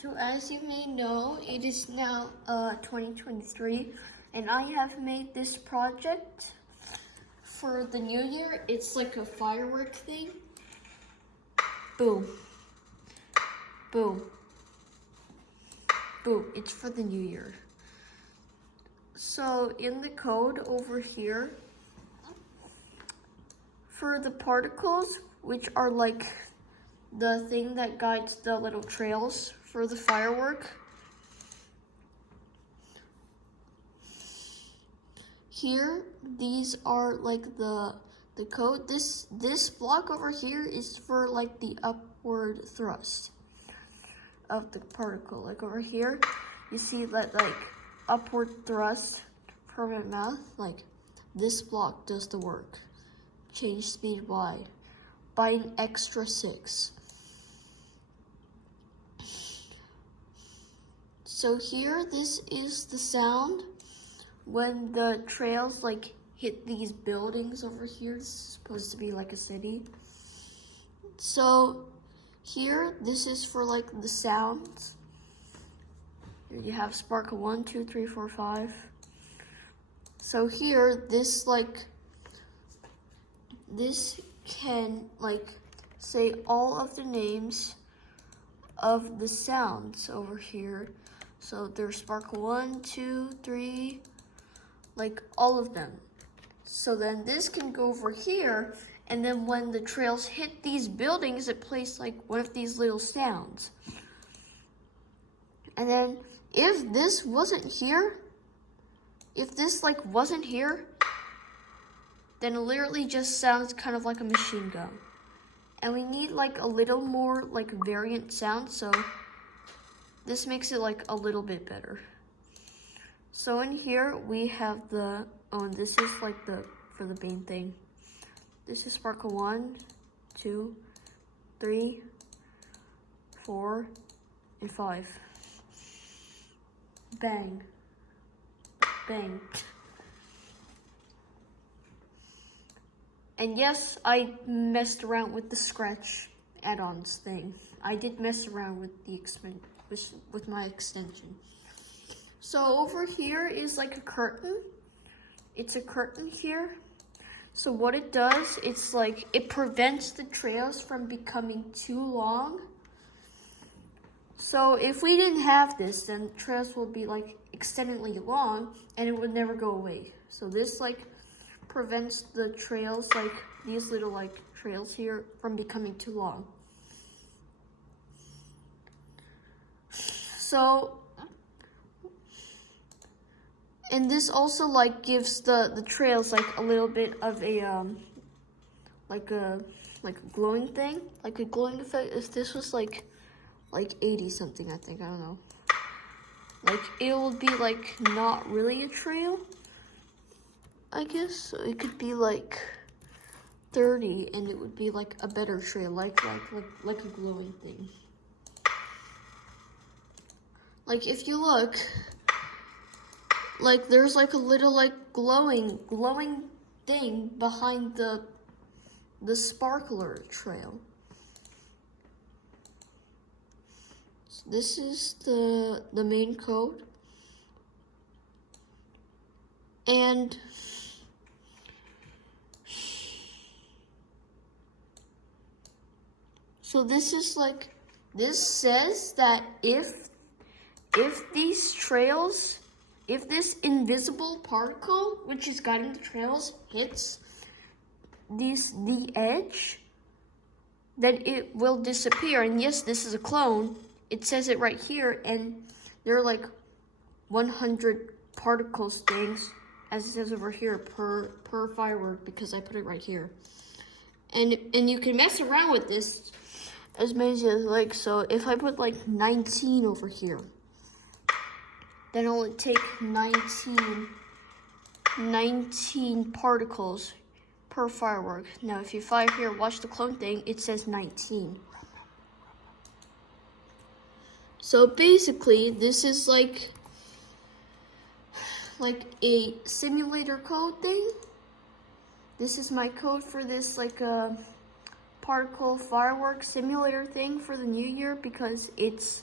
So as you may know, it is now 2023, and I have made this project for the new year. It's like a firework thing. Boom. Boom. Boom. It's for the new year. So in the code over here, for the particles, which are like the thing that guides the little trails for the firework, here, these are like the code. This block over here is for like the upward thrust of the particle. Like over here, you see that like upward thrust, permanent math, like this block does the work. Change speed Y by an extra 6. So here, this is the sound when the trails like hit these buildings over here. It's supposed to be like a city. So here, this is for like the sounds. Here you have sparkle 1, 2, 3, 4, 5. So here, this can like say all of the names of the sounds over here. So there's sparkle 1, 2, 3, like all of them. So then this can go over here, and then when the trails hit these buildings, it plays like one of these little sounds. And then if this wasn't here, if this like wasn't here, then it literally just sounds kind of like a machine gun. And we need like a little more like variant sound, so this makes it like a little bit better. So in here we have the, and this is like for the main thing. This is sparkle 1, 2, 3, 4, and 5. Bang. Bang. And yes, I messed around with the scratch add-ons thing. I did mess around with with my extension. So over here is like a curtain. It's a curtain here. So what it does, it's like it prevents the trails from becoming too long. So if we didn't have this, then the trails will be like extendedly long and it would never go away. So this like prevents the trails, like these little like trails here, from becoming too long. So, and this also like gives the trails like a little bit of a like a glowing thing, like a glowing effect. If this was like 80 something, I think, I don't know, like it would be like not really a trail, I guess. So it could be like 30 and it would be like a better trail, like a glowing thing. Like if you look, like there's like a little like glowing thing behind the sparkler trail. So this is the main code. And so this is like, this says that if these trails, if this invisible particle, which is guiding the trails, hits the edge, then it will disappear. And yes, this is a clone. It says it right here, and there are like 100 particles things, as it says over here, per firework, because I put it right here. And you can mess around with this as many as you like. So if I put like 19 over here, then it'll only take 19 particles per firework. Now if you fire here, watch the clone thing, it says 19. So basically, this is like a simulator code thing. This is my code for this like a particle firework simulator thing for the new year, because it's